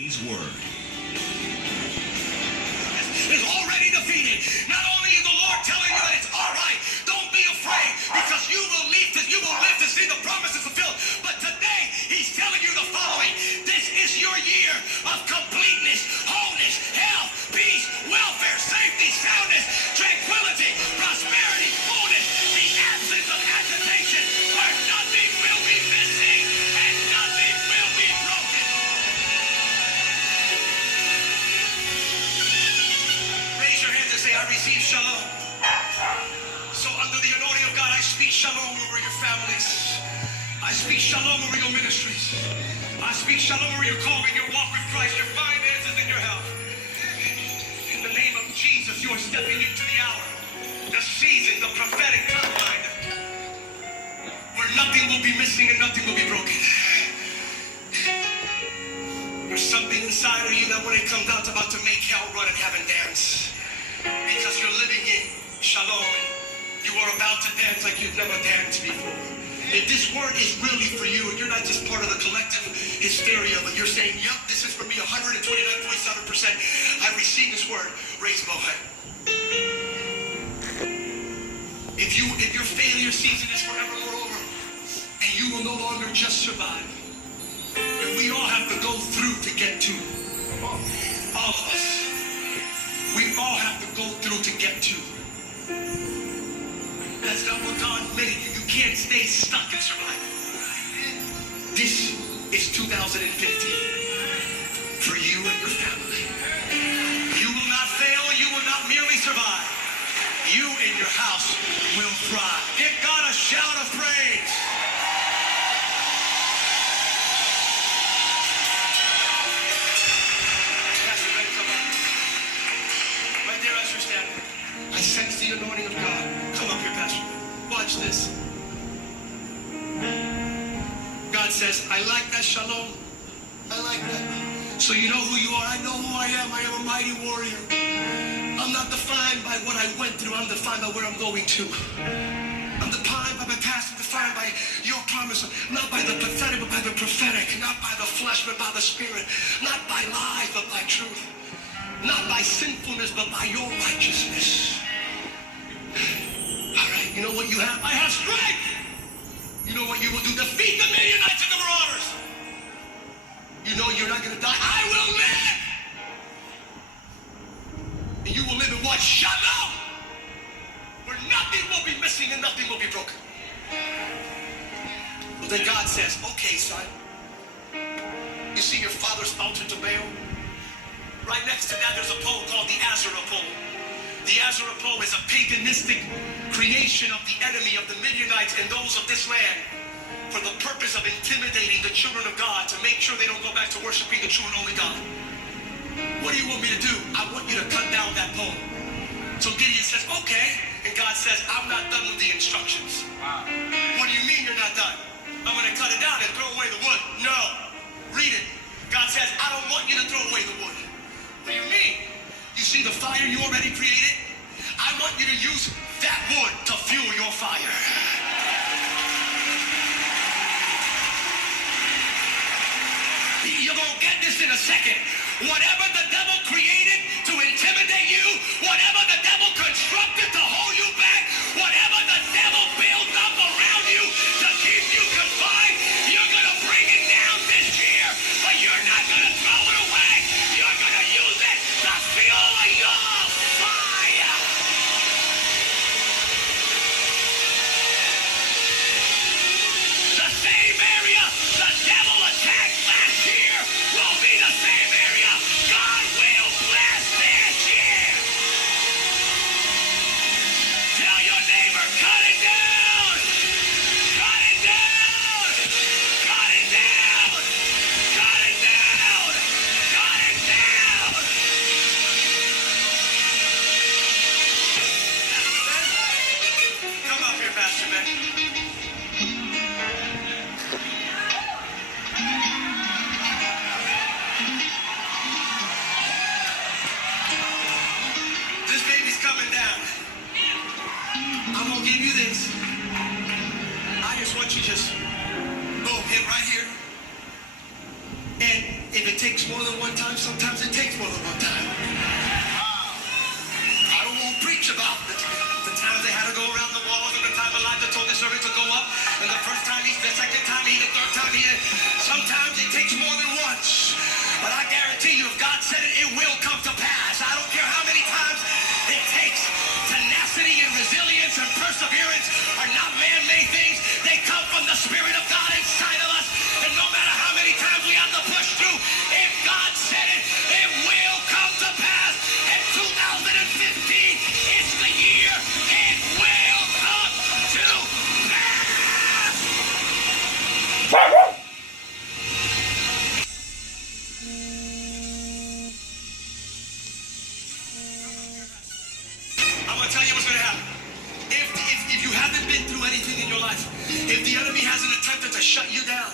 His word is already defeated. Not only is the Lord telling you that it's all right, don't be afraid, because you will live to see the promises fulfilled. But today, he's telling you the following. This is your year of completeness, wholeness, health, peace, welfare, safety, soundness, tranquility, prosperity, fullness, the absence of agitation, where nothing will be missing and nothing will be broken. Raise your hands and say, I receive shalom. So under the anointing of God, I speak shalom over your families. I speak shalom over your ministries. I speak shalom over your calling, your walk with Christ, your finances, and your health. In the name of Jesus, you are stepping into the hour, the season, the prophetic timeline, where nothing will be missing and nothing will be broken. There's something inside of you that when it comes out, it's about to make hell run and heaven dance. Because you're living in shalom. You are about to dance like you've never danced before. If this word is really for you, and you're not just part of the collective hysteria, but you're saying, yep, this is for me, 129.7%, I receive this word, raise both hands. If your failure season is forevermore over, and you will no longer just survive, and we all have to go through to get to, all of us, we all have to go through to get to. That's not what God made you. You can't stay stuck and survive. This is 2015 for you and your family. You will not fail. You will not merely survive. You and your house will thrive. Give God a shout of praise. Pastor Ben, come on. Right there as you're standing. I sense the anointing of God. Come up here, Pastor. Watch this. God says, I like that shalom. I like that. So you know who you are. I know who I am. I am a mighty warrior. I'm not defined by what I went through. I'm defined by where I'm going to. I'm defined by my past. I'm defined by your promise. Not by the pathetic, but by the prophetic. Not by the flesh, but by the spirit. Not by lies, but by truth. Not by sinfulness, but by your righteousness. All right, you know what you have? I have strength. You know what you will do? Defeat the Midianites and the marauders. You know you're not going to die. I will live. And you will live in what? Shalom. Where nothing will be missing and nothing will be broken. Well, then God says, okay, son. You see your father's altar to Baal? Right next to that, there's a pole called the Asherah pole. The Asherah pole is a paganistic creation of the enemy of the Midianites and those of this land for the purpose of intimidating the children of God to make sure they don't go back to worshiping the true and only God. What do you want me to do? I want you to cut down that pole. So Gideon says, okay. And God says, I'm not done with the instructions. Wow. What do you mean you're not done? I'm going to cut it down and throw away the wood. No. Read it. God says, I don't want you to throw away the wood. What do you mean? You see the fire you already created? I want you to use that wood to fuel your fire. You're going to get this in a second. Whatever the devil created to intimidate you, whatever the devil constructed to hold you back, whatever the devil builds up around you to keep you confined, you're going to bring it down this year, but you're not going to throw it away. You're going to use it to fuel your fire. The same area the devil attacked last year will be the same area God will bless this year. Tell your neighbor, cut it down. Cut it down. Cut it down. Cut it down. Cut it down. Come up here, Pastor Ben. This baby's coming down. I'm gonna give you this. I just want you just boom, hit right here. And if it takes more than one time, the second time, the third time. Sometimes it takes more than once. But I guarantee you, if God said it, it will come to pass. I don't care how many times it takes. Tenacity and resilience and perseverance are not man-made things. They come from the Spirit of God inside of us. And no matter how many times we have to push through, if God said it, it will come to pass. And 2015 is the year it will come to pass. I'm going to tell you what's going to happen. If you haven't been through anything in your life, if the enemy hasn't attempted to shut you down,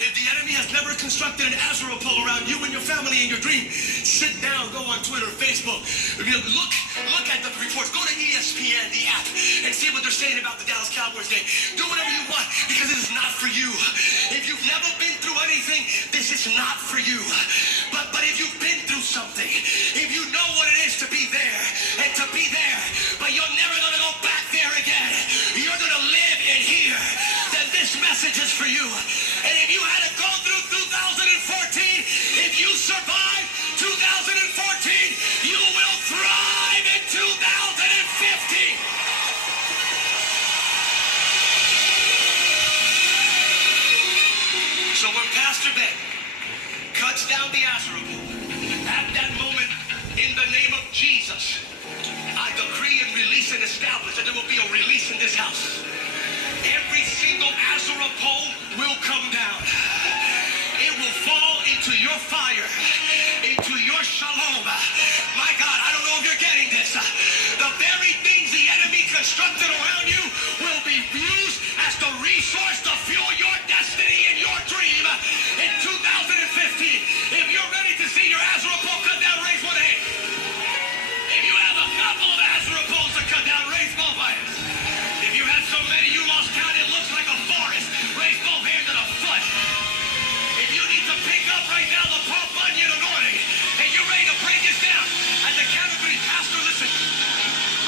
if the enemy has never constructed an Azure pole around you and your family and your dream, sit down, go on Twitter, Facebook, look at the reports, go to ESPN, the app, and see what they're saying about the Dallas Cowboys game. Do whatever you want, because it is not for you. If you've never been through anything, this is not for you. But if you've been through something, if you know what it is to be there, and to be there, but you're never going to go back there again, you're going to live in here, then this message is for you. And if you had to go through 2014, if you survive 2014, you will thrive in 2015. So when Pastor Ben cuts down the Azure pole, at that moment, in the name of Jesus, I decree and release and establish that there will be a release in this house. Every single Azure pole will come down. It will fall into your fire, into your shalom. My God, I don't know if you're getting this. The very things the enemy constructed around you will be used as the resource to fuel your destiny and your dream in 2015. If you're ready to see your Azure pole cut down, raise one hand. If you have a couple of Azure poles to cut down, raise both hands. If you have so many you lost count, it looks like a forest. Raise both hands and a foot. If you need to pick up right now the Paul Bunyan anointing, and you're ready to break this down, at the count of three, Pastor, listen.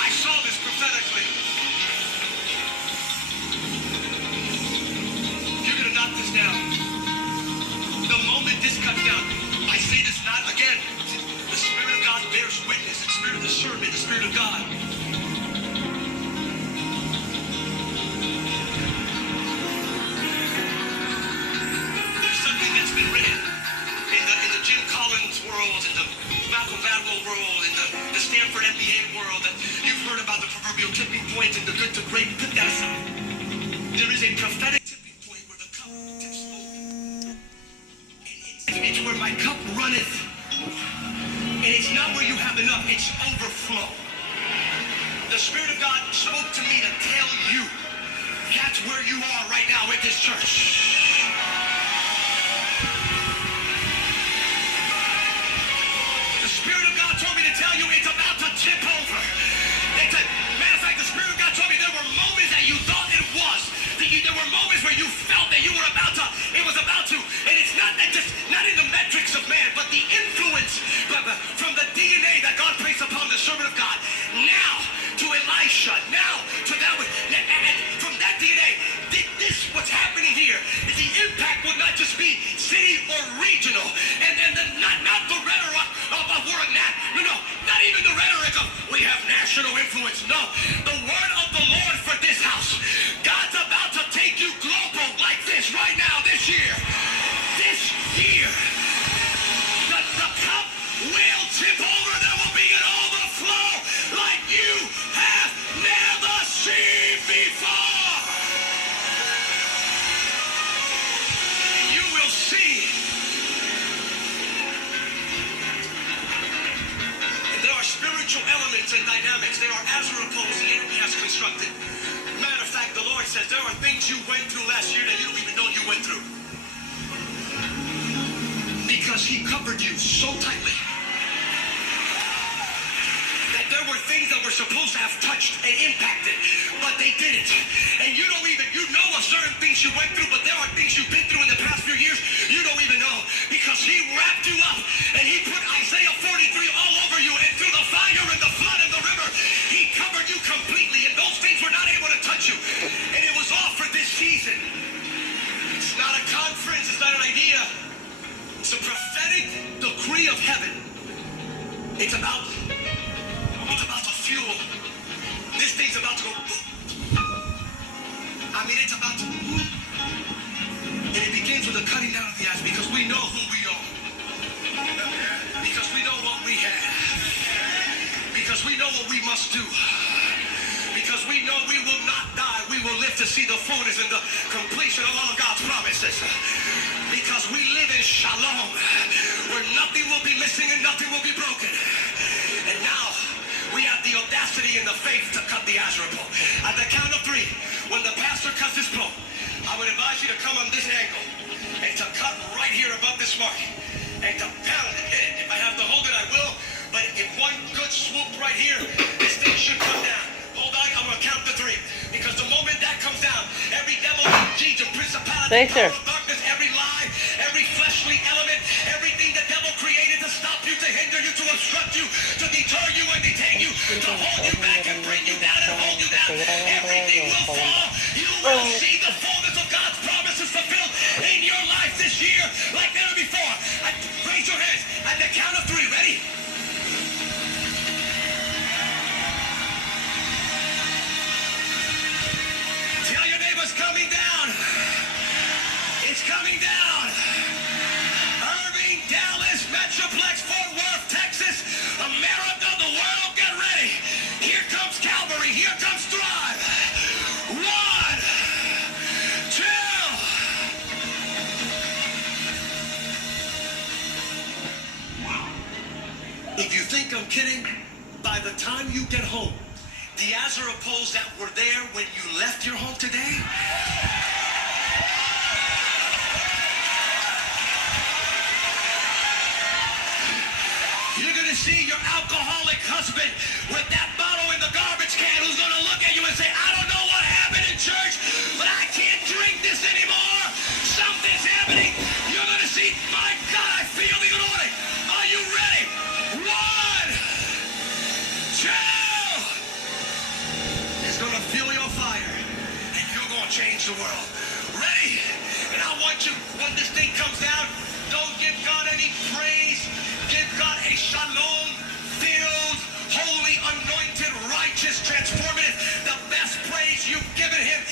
I saw this prophetically. You're going to knock this down. The moment this cuts down, I say this not again. The Spirit of God bears witness. The Spirit of discernment, the Spirit of God. NBA world that you've heard about the proverbial tipping point and the good to great. Put that aside. There is a prophetic tipping point where the cup tips over. And it's where my cup runneth. And it's not where you have enough, it's overflow. The Spirit of God spoke to me to tell you that's where you are right now with this church. Tell you it's about to tip over. Matter of fact, the Spirit of God told me there were moments that you thought it was. There were moments where you felt that you were about to, it was about to, and it's not that just, not in the metrics of man, but the influence from the DNA that God placed upon the servant of God. Now to Elisha, now to that one, and from that DNA, this what's happening here is the impact will not just be city or regional, and not the rhetoric of a word, not even the rhetoric of we have national influence. No, the word of the Lord for this house. God's about to take you global like this right now, this year. This year, the cup will tip over. There will be an overflow like you have never seen before. You will see. There are spiritual elements and dynamics. There are Azure poles the enemy has constructed. Matter of fact, the Lord says there are things you went through last year that you don't even know you went through. Because He covered you so tightly that there were things that were supposed to have touched and impacted, but they didn't. And you don't even, you know of certain things you went through, but there are things you've been through in the past few years you don't even know. Because He wrapped you up and He put Isaiah 43 all over you, and through the fire and the flood and the river, He covered you completely, and those things were not able to touch you. And it was all for this season. It's a prophetic decree of heaven. It's about to fuel. This thing's about to go. I mean, it's about to. And it begins with the cutting down of the ash because we know who we are. Because we know what we have. Because we know what we must do. Because we know we will not die. We will live to see the fullness and the completion of all of God's promises. Because we live in shalom, where nothing will be missing and nothing will be broken. And now we have the audacity and the faith to cut the Asherah pole. At the count of 3, when the pastor cuts this pole, I would advise you to come on this angle and to cut right here above this mark and to pound it, hit it. If I have to hold it, I will. But in one good swoop right here, this thing should come down. Hold on, I'm going to count to 3. Because the moment that comes down, every devil, deeds, and principality, power of darkness, every lie, every fleshly element, everything the devil created to stop you, to hinder you, to obstruct you, to deter you and detain you, to hold you back and bring you down and hold you down, everything will fall. You will see the fullness of God's promises fulfilled in your life this year like never before. Raise your hands at the count of 3. Ready? Tell your neighbors coming down. It's coming down. Irving, Dallas, Metroplex, Fort Worth, Texas, America, the world, get ready. Here comes Calvary. Here comes Thrive. 1, 2. If you think I'm kidding, by the time you get home, the Asherah poles that were there when you left your home today, you're going to see your alcoholic husband with that bottle in the garbage can who's going to look at you and say, I don't know what happened in church, but I can't drink this anymore. Something's happening. You're going to see, my God, I feel the anointing. Are you ready? 1, 2. It's going to fuel your fire, and you're going to change the world. Ready? And I want you, when this thing comes out, don't give God any praise. Give God a shalom-filled, holy, anointed, righteous, transformative, the best praise you've given him